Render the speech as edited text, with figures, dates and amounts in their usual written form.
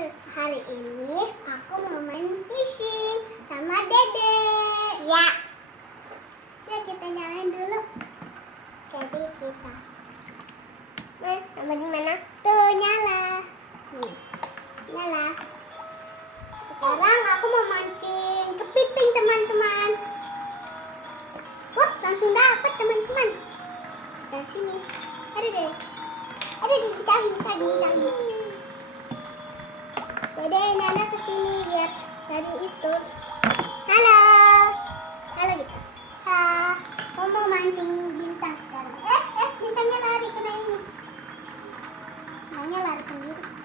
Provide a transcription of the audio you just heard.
Hari ini aku mau main fishing sama Dede. Ya. Ya kita nyalain dulu. Jadi kita. Nomor di mana? Tuh nyala. Nih. Nyala. Sekarang aku mau mancing kepiting teman-teman. Wah, langsung dapat teman-teman. Dari sini. Ada deh. Ada di tadi. Dede, Nana kesini lihat dari itu. Halo gitu. Aku mau mancing bintang sekarang. Bintangnya lari kena ini. Bintangnya lari sendiri.